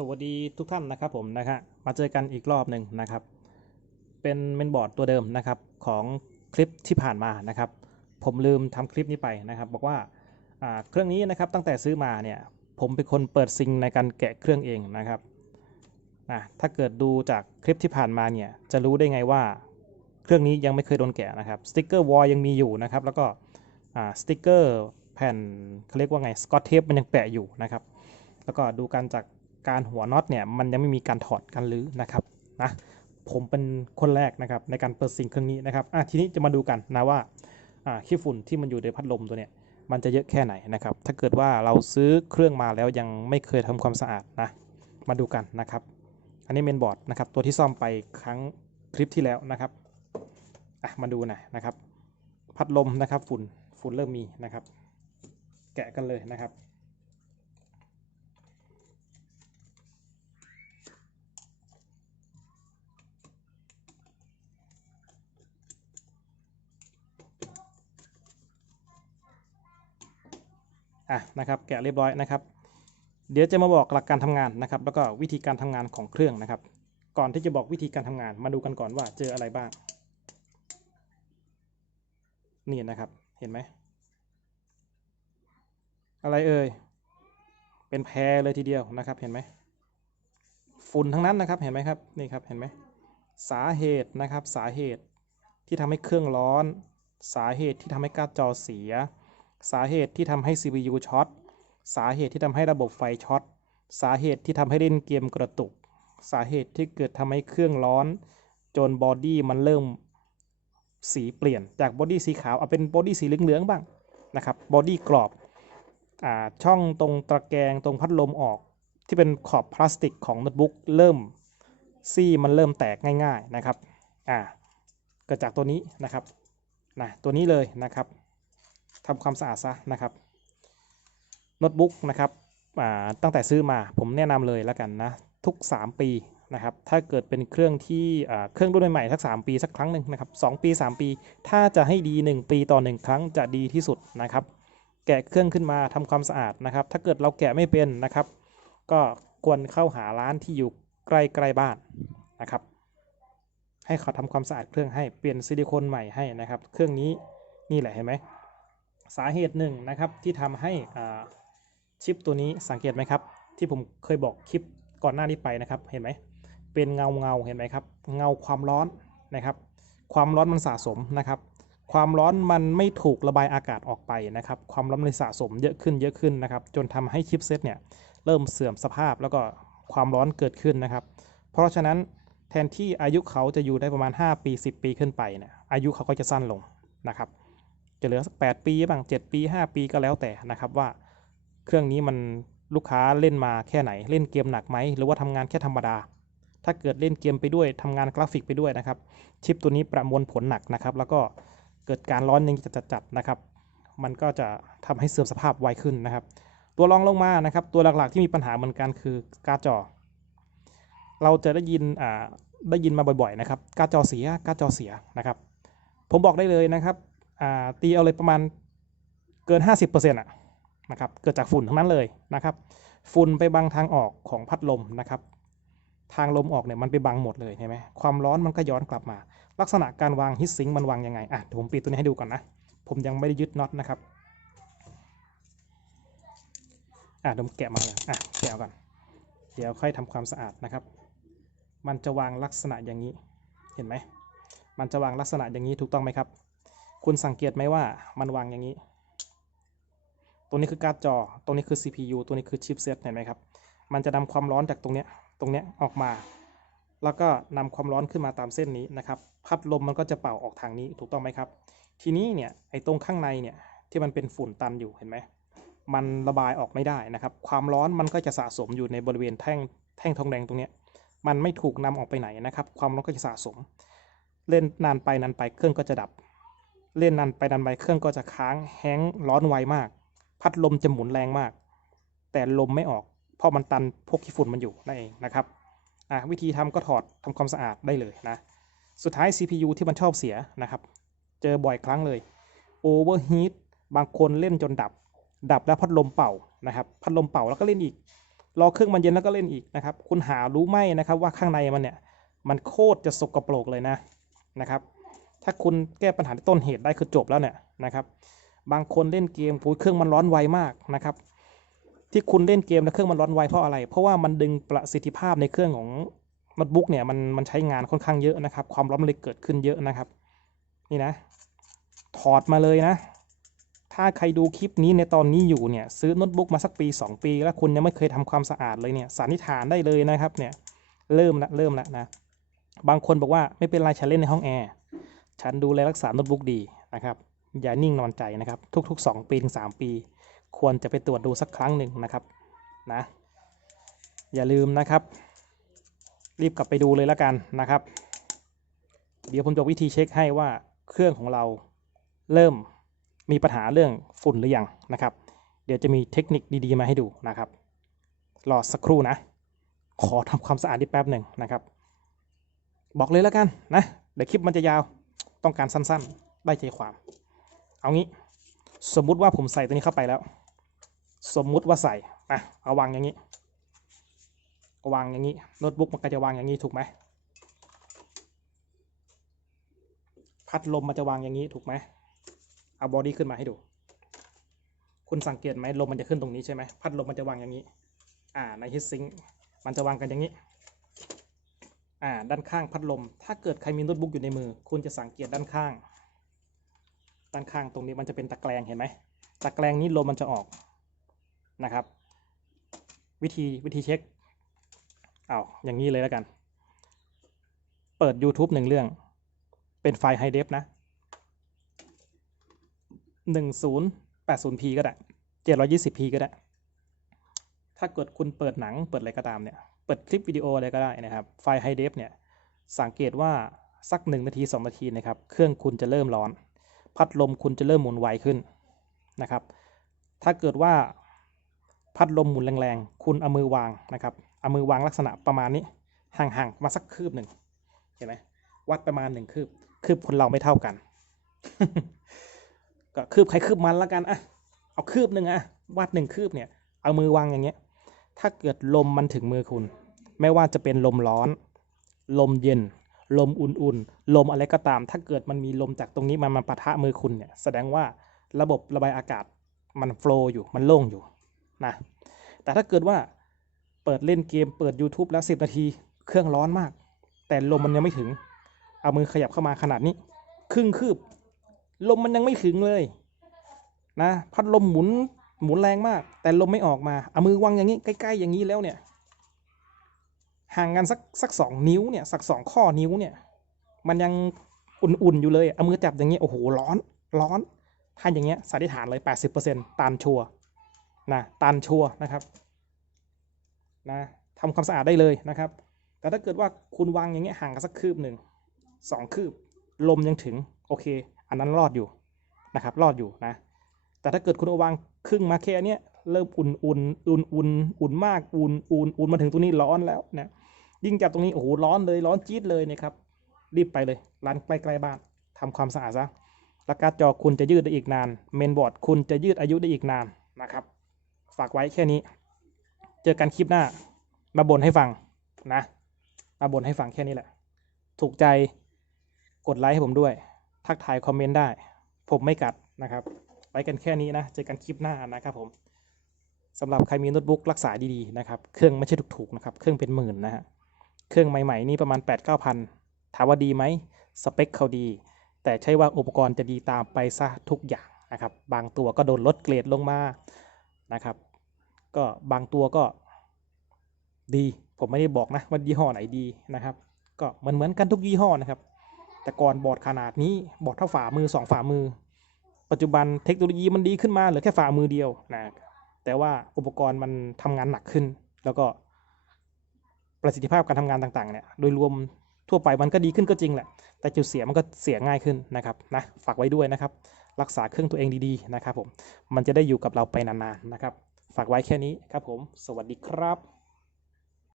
สวัสดีทุกท่านนะครับผมนะฮะมาเจอกันอีกรอบหนึ่งนะครับ เป็นเมนบอร์ดตัวเดิมนะครับของคลิปที่ผ่านมานะครับ ผมลืมทำคลิปนี้ไปนะครับ บอกว่าเครื่องนี้นะครับตั้งแต่ซื้อมาเนี่ยผมเป็นคนเปิดซิงในการแกะเครื่องเองนะครับนะถ้าเกิดดูจากคลิปที่ผ่านมาเนี่ยจะรู้ได้ไงว่าเครื่องนี้ยังไม่เคยโดนแกะนะครับสติ๊กเกอร์วอลยังมีอยู่นะครับ แล้วก็สติ๊กเกอร์แผ่นเขาเรียกว่าไงสกอตเทปมันยังแปะอยู่นะครับ แล้วก็ดูการจาก การหัวน็อตเนี่ยมันยังไม่มีการถอดกันรื้อนะครับนะผมเป็นคนแรกนะครับในการเปิดซิงเครื่องนี้นะครับอะทีนี้จะมาดูกันนะว่าอ่าขี้ฝุ่นที่มันอยู่ในพัดลมตัวเนี้ยมันจะเยอะแค่ไหนนะครับ ถ้าเกิดว่าเราซื้อเครื่องมาแล้วยังไม่เคยทำความสะอาดนะมาดูกันนะครับ อันนี้เมนบอร์ดนะครับตัวที่ซ่อมไปครั้งคลิปที่แล้วนะครับอะมาดูหน่อยนะครับ พัดลมนะครับฝุ่นฝุ่นเริ่มมีนะครับ แกะกันเลยนะครับ อะนะครับแกะเรียบร้อยนะครับ เดี๋ยวจะมาบอกหลักการทำงานนะครับ แล้วก็วิธีการทำงานของเครื่องนะครับ ก่อนที่จะบอกวิธีการทำงาน มาดูกันก่อนว่าเจออะไรบ้าง นี่นะครับเห็นไหมอะไรเอ่ยเป็นแพรเลยทีเดียวนะครับเห็นไหมฝุ่นทั้งนั้นนะครับเห็นไหมครับนี่ครับเห็นไหมสาเหตุนะครับสาเหตุที่ทำให้เครื่องร้อน สาเหตุที่ทำให้การ์ดจอเสีย สาเหตุที่ทำให้ CPU ช็อต สาเหตุที่ทำให้ระบบไฟช็อต สาเหตุที่ทำให้เล่นเกมกระตุก สาเหตุที่เกิดทำให้เครื่องร้อน จนบอดี้มันเริ่มสีเปลี่ยนจากบอดี้สีขาวเอาเป็นบอดี้สีเหลืองๆบ้างนะครับบอดี้กรอบอ่าช่องตรงตะแกรงตรงพัดลมออก ที่เป็นขอบพลาสติกของโน้ตบุ๊กเริ่มซี่มันเริ่มแตกง่าย ๆนะครับอ่าเกิดจากตัวนี้นะครับนะตัวนี้เลยนะครับ ทำความสะอาดซะนะครับโน้ตบุ๊กนะครับตั้งแต่ซื้อมาผมแนะนำเลยแล้วกันนะทุก 3 ปีนะครับถ้าเกิดเป็นเครื่องที่เครื่องรุ่นใหม่ๆสัก 3 ปีสักครั้งหนึ่งนะครับสปี 3 ปี ถ้าจะให้ดี 1 ปีต่อ 1 ครั้งจะดีที่สุดนะครับ แกะเครื่องขึ้นมาทำความสะอาดนะครับ ถ้าเกิดเราแกะไม่เป็นนะครับ ก็ควรเข้าหาร้านที่อยู่ใกล้ๆบ้านนะครับ ให้เขาทำความสะอาดเครื่องให้เปลี่ยนซิลิโคนใหม่ให้นะครับ เครื่องนี้นี่แหละเห็นไหม สาเหตุหนึ่งนะครับที่ทำให้ชิปตัวนี้สังเกตไหมครับ ที่ผมเคยบอกคลิปก่อนหน้านี้ไปนะครับ เห็นไหมเป็นเงาเงาเห็นไหมครับ เงาความร้อนนะครับ ความร้อนมันสะสมนะครับ ความร้อนมันไม่ถูกระบายอากาศออกไปนะครับ ความร้อนเลยสะสมเยอะขึ้นเยอะขึ้นนะครับ จนทำให้ชิปเซตเนี่ยเริ่มเสื่อมสภาพแล้วก็ความร้อนเกิดขึ้นนะครับ เพราะฉะนั้นแทนที่อายุเขาจะอยู่ได้ประมาณ 5 ปี 10 ปีขึ้นไปเนี่ยอายุเขาก็จะสั้นลงนะครับ จะเหลือสักแปีบ้าง 7 ปี 5 ปีก็แล้วแต่นะครับว่าเครื่องนี้มันลูกค้าเล่นมาแค่ไหน เล่นเกมหนักไหม หรือว่าทำงานแค่ธรรมดา ถ้าเกิดเล่นเกมไปด้วยทำงานกราฟิกไปด้วยนะครับ ชิปตัวนี้ประมวลผลหนักนะครับ แล้วก็เกิดการร้อนยังจัดๆนะครับ มันก็จะทำให้เสื่อมสภาพไวขึ้นนะครับ ตัวรองลงมานะครับ ตัวหลักๆที่มีปัญหาเหมือนกันคือการ์ดจอ เราจะได้ยินอ่าได้ยินมาบ่อยๆนะครับ การ์ดจอเสียการ์ดจอเสียนะครับ ผมบอกได้เลยนะครับ ตีเอาเลยประมาณเกิน 50%อะนะครับเกิดจากฝุ่นทั้งนั้นเลยนะครับ ฝุ่นไปบังทางออกของพัดลมนะครับ ทางลมออกเนี่ยมันไปบังหมดเลยเห็นไหมความร้อนมันก็ย้อนกลับมา ลักษณะการวางฮิตซิงค์มันวางยังไงอะเดี๋ยวผมปิดตัวนี้ให้ดูก่อนนะ ผมยังไม่ได้ยึดน็อตนะครับอะเดี๋ยวผมแกะมาเลยอะแกะก่อน เดี๋ยวค่อยทำความสะอาดนะครับ มันจะวางลักษณะอย่างนี้เห็นไหมมันจะวางลักษณะอย่างนี้ถูกต้องไหมครับ คุณสังเกตไหมว่ามันวางอย่างนี้ ตัวนี้คือการ์ดจอตรงนี้คือ CPU ตัวนี้คือชิปเซตเห็นไหมครับ มันจะนำความร้อนจากตรงเนี้ย ตรงเนี้ยออกมา แล้วก็นำความร้อนขึ้นมาตามเส้นนี้นะครับ พัดลมมันก็จะเป่าออกทางนี้ ถูกต้องไหมครับ ทีนี้เนี่ย ไอ้ตรงข้างในเนี่ย ที่มันเป็นฝุ่นตันอยู่ เห็นไหม มันระบายออกไม่ได้นะครับ ความร้อนมันก็จะสะสมอยู่ในบริเวณแท่ง แท่งทองแดงตรงเนี้ย มันไม่ถูกนำออกไปไหนนะครับ ความร้อนก็จะสะสม เล่นนานไปนานไปเครื่องก็จะดับ เล่นนานไปนานไปเครื่องก็จะค้างแห้งร้อนไวมาก พัดลมจะหมุนแรงมาก แต่ลมไม่ออก เพราะมันตันพวกขี้ฝุ่นมันอยู่นั่นเองนะครับอะวิธีทำก็ถอดทำความสะอาดได้เลยนะ สุดท้าย CPU ที่มันชอบเสียนะครับ เจอบ่อยครั้งเลย Overheat บางคนเล่นจนดับ ดับแล้วพัดลมเป่านะครับพัดลมเป่าแล้วก็เล่นอีก รอเครื่องมันเย็นแล้วก็เล่นอีกนะครับคุณหารู้ไหมนะครับว่าข้างในมันเนี่ยมันโคตรจะสกปรกเลยนะนะครับ ถ้าคุณแก้ปัญหาต้นเหตุได้คือจบแล้วเนี่ยนะครับ บางคนเล่นเกมปุ้ยเครื่องมันร้อนไวมากนะครับ ที่คุณเล่นเกมแล้วเครื่องมันร้อนไวเพราะอะไร เพราะว่ามันดึงประสิทธิภาพในเครื่องของโน้ตบุ๊กเนี่ยมันมันใช้งานค่อนข้างเยอะนะครับ ความร้อนมันเลยเกิดขึ้นเยอะนะครับ นี่นะ ถอดมาเลยนะ ถ้าใครดูคลิปนี้ในตอนนี้อยู่เนี่ยซื้อโน้ตบุ๊กมาสักปี 2 ปี แล้วคุณยังไม่เคยทำความสะอาดเลยเนี่ยสันนิษฐานได้เลยนะครับเนี่ยเริ่มละเริ่มละนะ บางคนบอกว่าไม่เป็นไรฉันเล่นในห้องแอร์ ฉันดูแลรักษาโน้ตบุ๊กดีนะครับอย่านิ่งนอนใจนะครับ ทุก ๆ 2 ปีถึง3ปี ควรจะไปตรวจดูสักครั้งหนึ่งนะครับนะอย่าลืมนะครับ รีบกลับไปดูเลยแล้วกันนะครับ เดี๋ยวผมจะวิธีเช็คให้ว่าเครื่องของเราเริ่มมีปัญหาเรื่องฝุ่นหรือยังนะครับ เดี๋ยวจะมีเทคนิคดีๆมาให้ดูนะครับรอสักครู่นะ ขอทำความสะอาดนิดแป๊บหนึ่งนะครับ บอกเลยแล้วกันนะเดี๋ยวคลิปมันจะยาว ต้องการสั้นๆ ได้ใจความ เอางี้ สมมุติว่าผมใส่ตัวนี้เข้าไปแล้ว สมมุติว่าใส่อะเอาวางอย่างนี้วางอย่างนี้โน้ตบุ๊กมันก็จะวางอย่างนี้ถูกไหมพัดลมมันจะวางอย่างนี้ถูกไหมเอาบอดี้ขึ้นมาให้ดู คุณสังเกตไหมลมมันจะขึ้นตรงนี้ใช่ไหมพัดลมมันจะวางอย่างนี้ อ่าในฮิตซิงมันจะวางกันอย่างนี้ อ่าด้านข้างพัดลม ถ้าเกิดใครมีโน้ตบุ๊กอยู่ในมือ คุณจะสังเกตด้านข้าง ด้านข้างตรงนี้มันจะเป็นตะแกรงเห็นไหมตะแกรงนี้ลมมันจะออกนะครับ วิธีวิธีเช็คเอาอย่างนี้เลยแล้วกัน เปิด YouTube หนึ่งเรื่อง เป็นไฟล์ High Def นะ 1080p ก็ได้ 720p ก็ได้ ถ้าเกิดคุณเปิดหนังเปิดอะไรก็ตามเนี่ย เปิดคลิปวิดีโออะไรก็ได้นะครับ ไฟล์ High Def เนี่ย สังเกตว่าสัก 1 นาที 2 นาทีนะครับ เครื่องคุณจะเริ่มร้อน พัดลมคุณจะเริ่มหมุนไวขึ้นนะครับ ถ้าเกิดว่าพัดลมหมุนแรงๆ คุณเอามือวางนะครับ เอามือวางลักษณะประมาณนี้ ห่างๆ มาสักคืบหนึ่งเห็นไหมวัดประมาณหนึ่งคืบ คืบคนเราไม่เท่ากัน ก็คืบใครคืบมันละกันอะเอาคืบหนึ่งอะวัดหนึ่งคืบเนี่ย เอามือวางอย่างเงี้ย ถ้าเกิดลมมันถึงมือคุณ ไม่ว่าจะเป็นลมร้อน ลมเย็น ลมอุ่นๆ ลมอะไรก็ตาม ถ้าเกิดมันมีลมจากตรงนี้มันมาปะทะมือคุณเนี่ย แสดงว่าระบบระบายอากาศมันโฟล์อยู่ มันโล่งอยู่นะ แต่ถ้าเกิดว่าเปิดเล่นเกม เปิด YouTube แล้ว 10 นาที เครื่องร้อนมาก แต่ลมมันยังไม่ถึง เอามือขยับเข้ามาขนาดนี้ ครึ่งคืบ ลมมันยังไม่ถึงเลยนะ พัดลมหมุน หมุนแรงมาก แต่ลมไม่ออกมาเอามือวางอย่างนี้ใกล้ๆอย่างนี้แล้วเนี่ยห่างกันสักสักสองนิ้วเนี่ยสักสองข้อนิ้วเนี่ย มันยังอุ่นๆอยู่เลยเอามือจับอย่างนี้โอ้โหร้อนร้อนถ้าอย่างเงี้ยสันนิษฐานเลย 80%ตันชัวร์นะตันชัวร์นะครับนะทำความสะอาดได้เลยนะครับ แต่ถ้าเกิดว่าคุณวางอย่างเงี้ยห่างกันสักคืบหนึ่งสองคืบ ลมยังถึงโอเค อันนั้นรอดอยู่นะครับ รอดอยู่นะ แต่ถ้าเกิดคุณเอาวางครึ่งมาแค่เนี้ยเริ่มอุ่นอุ่นอุ่นอุ่นอุ่นมากอุ่นอุ่นอุ่นมาถึงตรงนี้ร้อนแล้วนะยิ่งจับตรงนี้โอ้โหร้อนเลยร้อนจี๊ดเลยนะครับ รีบไปเลยร้านใกล้ๆบ้านทำความสะอาดซะแล้วการ์ดจอคุณจะยืดได้อีกนานเมนบอร์ดคุณจะยืดอายุได้อีกนานนะครับ ฝากไว้แค่นี้ เจอกันคลิปหน้า มาบ่นให้ฟังนะ มาบ่นให้ฟังแค่นี้แหละ ถูกใจกดไลค์ให้ผมด้วย ทักทายคอมเมนต์ได้ ผมไม่กัดนะครับ ไว้กันแค่นี้นะ เจอกันคลิปหน้านะครับผมสำหรับใครมีโน้ตบุ๊กรักษาดีๆนะครับ เครื่องไม่ใช่ถูกๆนะครับ เครื่องเป็นหมื่นนะฮะ เครื่องใหม่ๆนี่ประมาณ 8 9 0 0 0 ถามว่าดีไหม สเปคเขาดี แต่ใช่ว่าอุปกรณ์จะดีตามไปซะทุกอย่างนะครับ บางตัวก็โดนลดเกรดลงมานะครับ ก็บางตัวก็ดี ผมไม่ได้บอกนะว่ายี่ห้อไหนดีนะครับ ก็เหมือนเหมือนกันทุกยี่ห้อนะครับ แต่ก่อนบอร์ดขนาดนี้บอร์ดเท่าฝ่ามือสองฝ่ามือ ปัจจุบันเทคโนโลยีมันดีขึ้นมาเหลือแค่ฝ่ามือเดียวนะแต่ว่าอุปกรณ์มันทำงานหนักขึ้น แล้วก็ประสิทธิภาพการทำงานต่างๆเนี่ยโดยรวมทั่วไปมันก็ดีขึ้นก็จริงแหละ แต่จุดเสียมันก็เสียง่ายขึ้นนะครับนะฝากไว้ด้วยนะครับ รักษาเครื่องตัวเองดีๆนะครับผมมันจะได้อยู่กับเราไปนานๆนะครับ ฝากไว้แค่นี้ครับผม สวัสดีครับ